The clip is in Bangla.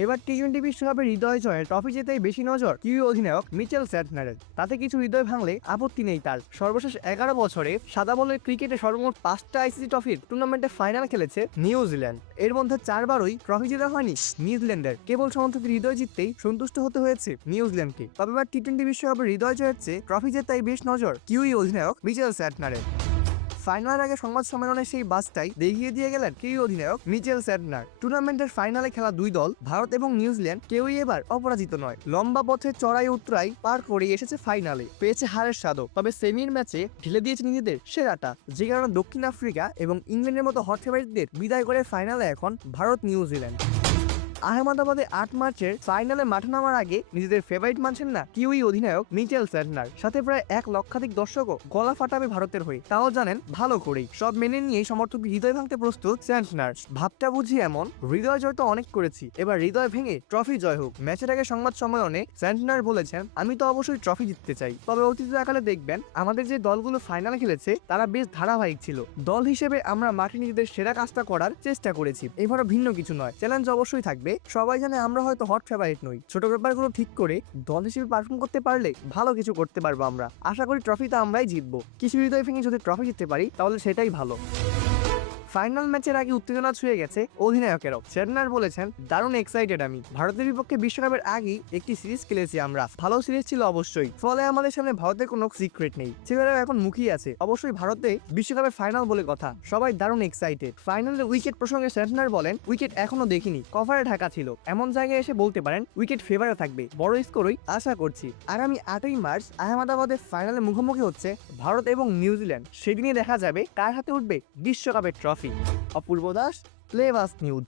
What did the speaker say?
এবার টি-20 বিশ্বকাপে হৃদয় জয়ের ট্রফি জেতাই বেশি নজর কিউই অধিনায়ক মিচেল স্যান্টনারের। তাতে কিছু হৃদয় ভাঙলে আপত্তি নেই তার। সর্বশেষ 11 বছরে সাদা বলের ক্রিকেটে সর্বমোট 5টা আইসিসি ট্রফির টুর্নামেন্টে ফাইনাল খেলেছে নিউজিল্যান্ড। এর মধ্যে 4বারই ট্রফি জেতা হয়নি নিউজিল্যান্ডের। কেবল সমর্থকদের হৃদয় জিততেই সন্তুষ্ট হতে হয়েছে নিউজিল্যান্ডকে। তবে এবার টি-20 বিশ্বকাপে হৃদয় জয়ের চেয়ে ট্রফি জেতাই বেশ নজর কিউই অধিনায়ক মিচেল স্যান্টনারের। ফাইনালের আগে সংবাদ সম্মেলনে সেই বাসটাই দেখিয়ে দিয়ে গেলেন কিউই অধিনায়ক মিচেল স্যান্টনার। টুর্নামেন্টের ফাইনালে খেলা দুই দল ভারত এবং নিউজিল্যান্ড কেউই এবার অপরাজিত নয়। লম্বা পথে চড়াই উতরাই পার করে এসেছে ফাইনালে, পেয়েছে হারের স্বাদও। তবে সেমির ম্যাচে ঢেলে দিয়েছে নিজেদের সেরাটা, যে কারণে দক্ষিণ আফ্রিকা এবং ইংল্যান্ডের মতো হট ফেভারিটদের বিদায় করে ফাইনালে এখন ভারত নিউজিল্যান্ড। আহমেদাবাদে 8 মার্চের ফাইনালে মাঠে নামার আগে নিজেদের ফেভারিট মানছেন না কিউই অধিনায়ক মিচেল স্যান্টনার। সাথে প্রায় 1 লক্ষাধিক দর্শকও গলা ফাটাবে ভারতের হয়ে, তাও জানেন ভালো করেই। সব মেনে নিয়েই সমর্থকদের হৃদয় ভাঙতে প্রস্তুত স্যান্টনার। ভাবটা বুঝি এমন, হৃদয় জয় তো অনেক করেছি, এবার হৃদয় ভেঙে ট্রফি জয় হোক। ম্যাচের আগে সংবাদ সম্মেলনে স্যান্টনার বলেছেন, আমি তো অবশ্যই ট্রফি জিততে চাই, তবে অতীত আকালে দেখবেন আমাদের যে দলগুলো ফাইনালে খেলেছে তারা বেশ ধারাবাহিক ছিল। দল হিসেবে আমরা মাঠে নিজেদের সেরা কাজটা করার চেষ্টা করেছি, এবারও ভিন্ন কিছু নয়। চ্যালেঞ্জ অবশ্যই থাকবে। সবাই জানে আমরা হয়তো হট ফেভারিট নই, ছোট ব্যাপারগুলো ঠিক করে দল হিসেবে পারফর্ম করতে পারলে ভালো কিছু করতে পারবো আমরা। আশা করি ট্রফিটা আমরাই জিতবো। কিছু হৃদয় ভেঙে যদি ট্রফি জিততে পারি তাহলে সেটাই ভালো। ফাইনাল ম্যাচের আগে উত্তেজনা ছুঁয়ে গেছে অধিনায়কেরও। স্যান্টনার বলেছেন, দারুণ এক্সাইটেড আমি। ভারতের বিপক্ষে বিশ্বকাপের আগেই একটি সিরিজ খেলেছি আমরা, ভালো সিরিজ ছিল অবশ্যই। ফলে আমাদের সামনে ভারতের কোনো সিক্রেট নেই। ছেলেরাও এখন মুখিয়ে আছে। অবশ্যই ভারতে বিশ্বকাপের ফাইনাল বলে কথা, সবাই দারুণ এক্সাইটেড। ফাইনালের উইকেট প্রসঙ্গে স্যান্টনার বলেন, উইকেট এখনো দেখিনি, কভারে ঢাকা ছিল। এমন জায়গায় এসে বলতে পারেন উইকেট ফেভারে থাকবে, বড় স্কোরই আশা করছি। আগামী 8ই মার্চ আহমেদাবাদের ফাইনালে মুখোমুখি হচ্ছে ভারত এবং নিউজিল্যান্ড। সেদিনই দেখা যাবে কার হাতে উঠবে বিশ্বকাপের ট্রফি। অপূর্ব দাস, প্লেবাস নিউজ।